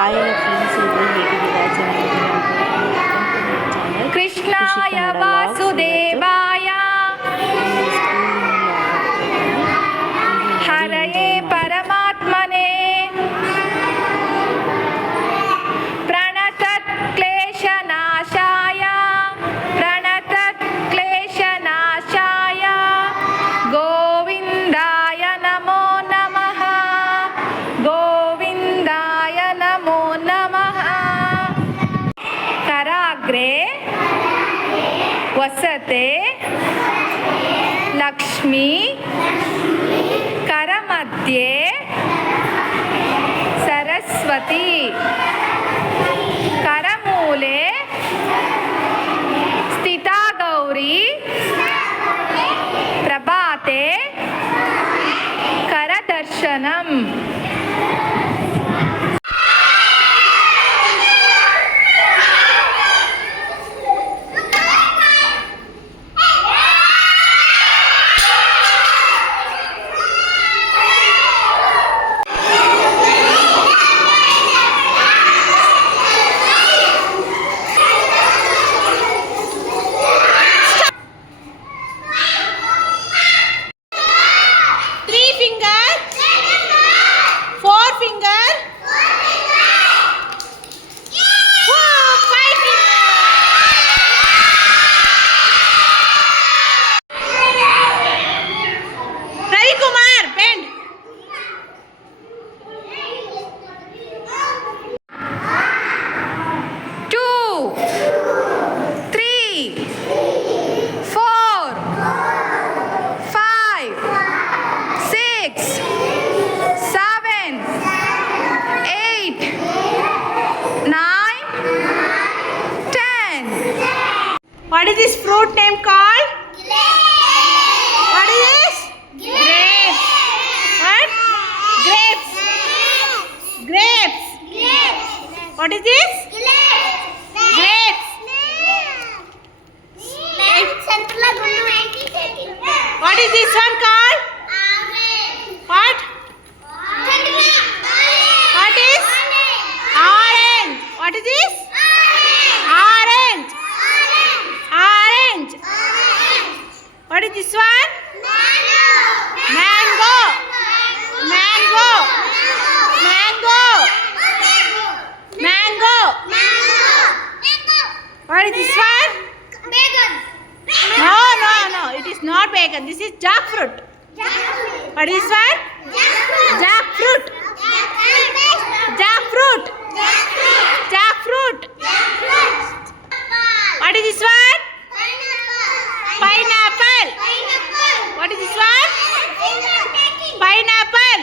Hi ಎಲ್ಲ friends, ಎಲ್ಲರೂ ಹೇಗಿದ್ದೀರಾ? ಚೆನ್ನಾಗಿದ್ದೀರಾ? ಕೃಷ್ಣಾಯ ವಾಸುದೇವಾಯ ಹರಯೇ ಪರಮಾತ್ಮನೇ ಪ್ರಣತತ್ ಕ್ಲೇಶನಾಶಾಯ ಗೋವಿಂದಾಯ ನಮೋ ನಮಃ. ಗೋವಿಂದಾಯ ನಮೋ ನಮಃ. ಕರಾಗ್ರೆ ವಸತೆ Lakshmi ಕರಮಧ್ಯೆ Saraswati ಕರಮೂಲೆ ಸ್ಥಿತಾ Gauri ಪ್ರಭಾತೆ ಕರದರ್ಶನಂ. What is this fruit name called? Grapes. What is this? Grapes. What? Grapes. Grapes. What is this? Grapes. What is this one called? What? What is? Orange. What is this? Orange. Orange. What is this one? Mango. Mango. Mango. Mango. What is this one? No. It is not bacon. This is jackfruit. What is this one? Jackfruit. Jackfruit. Jackfruit. What is this one? Pineapple. What is this one? Pineapple.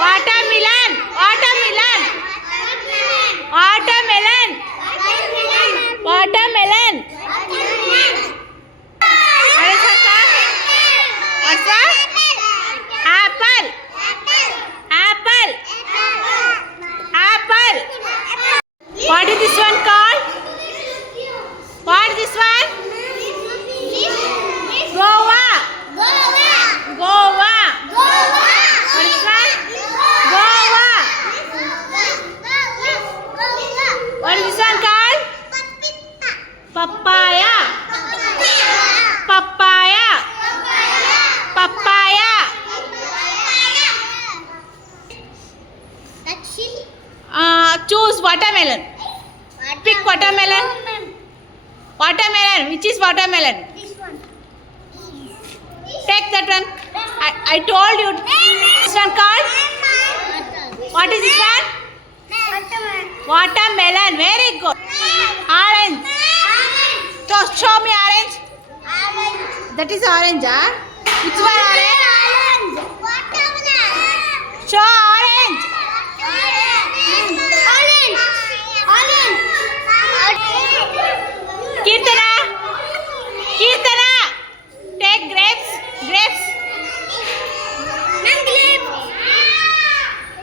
Watermelon. Watermelon. Watermelon. Watermelon. What's that? Apple. Apple. Apple. What is this one called? What is this one? Guava. Guava. What is that? Guava. What is this one called? Papaya. Papaya. Papaya. Choose watermelon. Pick watermelon. Watermelon. Which is watermelon? This one. Take that one. I told you. This one called? What is this one? Watermelon. Very good. Orange. So show me orange. That is orange, huh? Which one orange? Show orange. Kirtana. Kirtana. Take grapes. Grapes.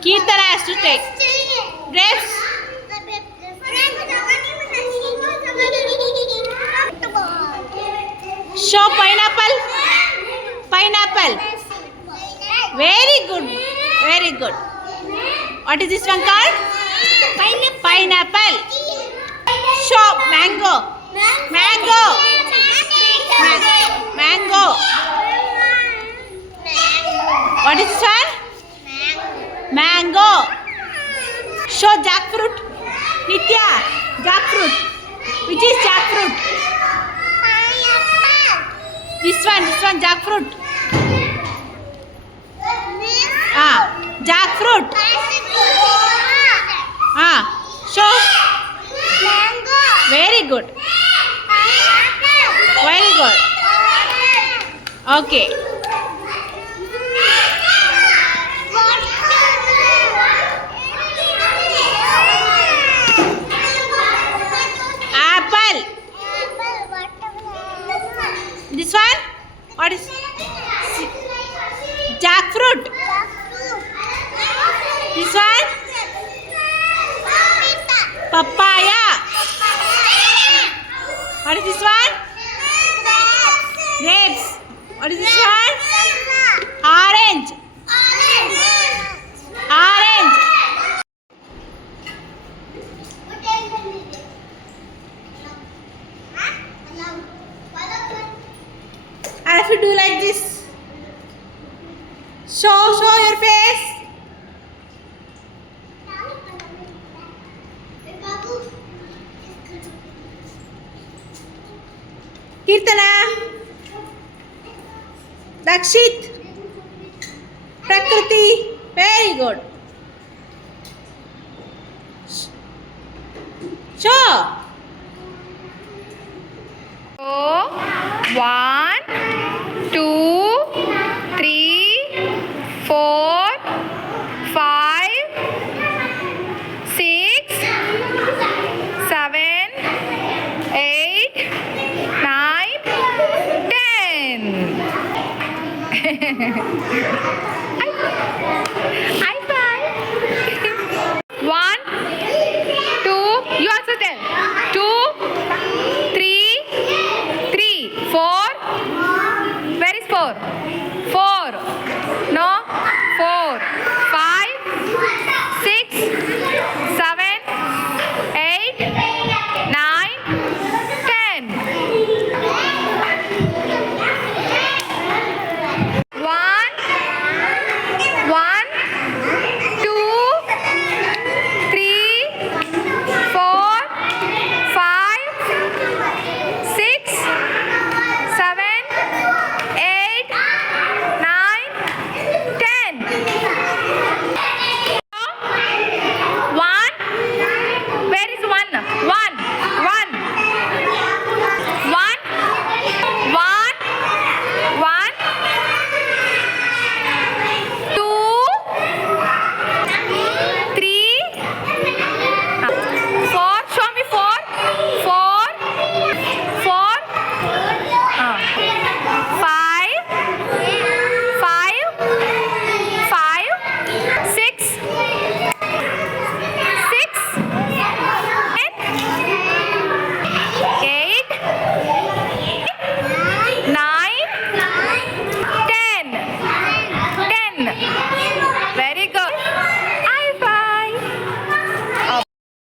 Kirtana has to take grapes. Show pineapple. Pineapple. Very good. Very good. What is this one called? Pineapple. Show. Mango. Mango. Mango. What is this one? Mango. Show jackfruit. Nitya. Jackfruit. Which is jackfruit? This one jackfruit. Jackfruit. Show. Very good. Very good. Okay. Apple. This one? What is jackfruit? This one? Papaya. What is this one? Grapes. What is this one? Orange. Orange. I have to do like this. Show your face. Kirtana. Dakshit. Prakriti. Very good. Show. So, 1, 2, 3, 4, 5, 6, 7, 8, 9, 10. High five. 1, 2, you also tell. 2, 3, 4. Where is 4? 4.